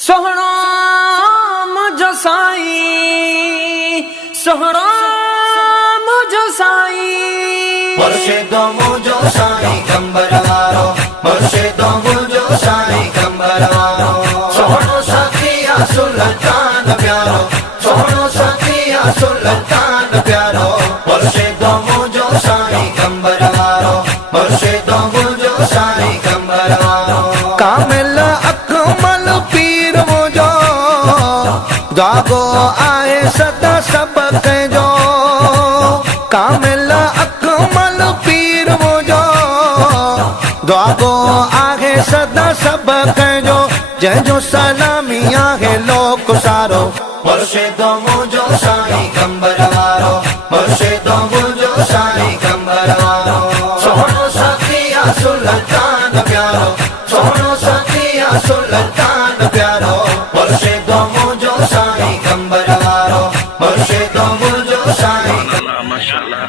सोहणो मुझो साईं, सोहणो मुझो साईं, मुर्शिदो मुझो साईं कंबर वारो, मुर्शिदो मुझो साईं कंबर वारो। सोहणो सखिया सुल्तान प्यारो, सोहणो सखिया सुल्तान प्यारो। मुर्शिदो मुझो साईं कंबर वारो, मुर्शिदो मुझो साईं कंबर वारो। कामिल अकमल पीर मुझो, दागो आए सदा सब कंहिंजो। कामिल अकमल पीर मुझो, दागो आहे सदा सब कंहिंजो। जंहिंजो सलामी आहे लोक सारो। मुर्शिदो मुझो साईं कंबर वारो, मुर्शिदो मुझो साईं कंबर वारो। सोहणो सखिया सुल्तान प्यारो, सोहणो सखिया सुल्तान प्यारो। मुर्शिदो मुझो साईं कंबर वारो, मुर्शिदो मुझो साईं। माशाअल्लाह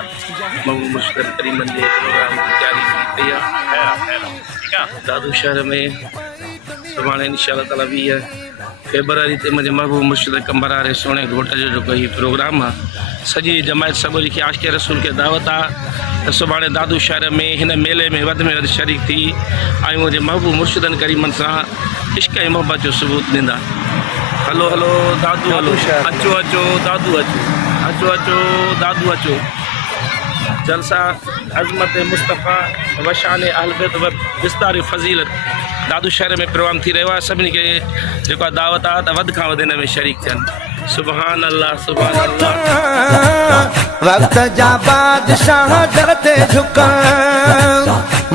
महबूब मुर्शिद करीम मंदिर प्रोग्राम की तैयारी की है दादू शहर में। सुभाणे इंशाअल्लाह ताला 20 फेबरवरी ते मुंहिंजे महबूब मुर्शिद कंबर वारे सोणे घोट जो जेको हीउ प्रोग्राम आहे, सॼी जमायत सभु जेकी आशिक़ रसूल खे दावत आहे त सुभाणे दादू शहर में हिन मेले में वधि शरीक थी ऐं मुंहिंजे महबूब मुर्शिदनि करीमनि सां इश्क़ ऐं मोहबत जो सबूत ॾींदा। हलो हलो दादू हलो, अचो अचो दादू अचो, अचो अचो दादू अचो। जलसा अज़मत मुस्तफ़ा वशान अहल बैत व विस्तार फज़ीलत दादू शहर में प्रोग्राम थी रहियो आहे। सभिनी खे जेको आहे दावत आहे त वधि खां वधि हिन में शरीक थियनि। सुभान अल्लाह सुभान अल्लाह। वक्त जा बादशाह दर ते झुकण,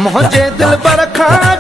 मुंहिंजे दिल पर खां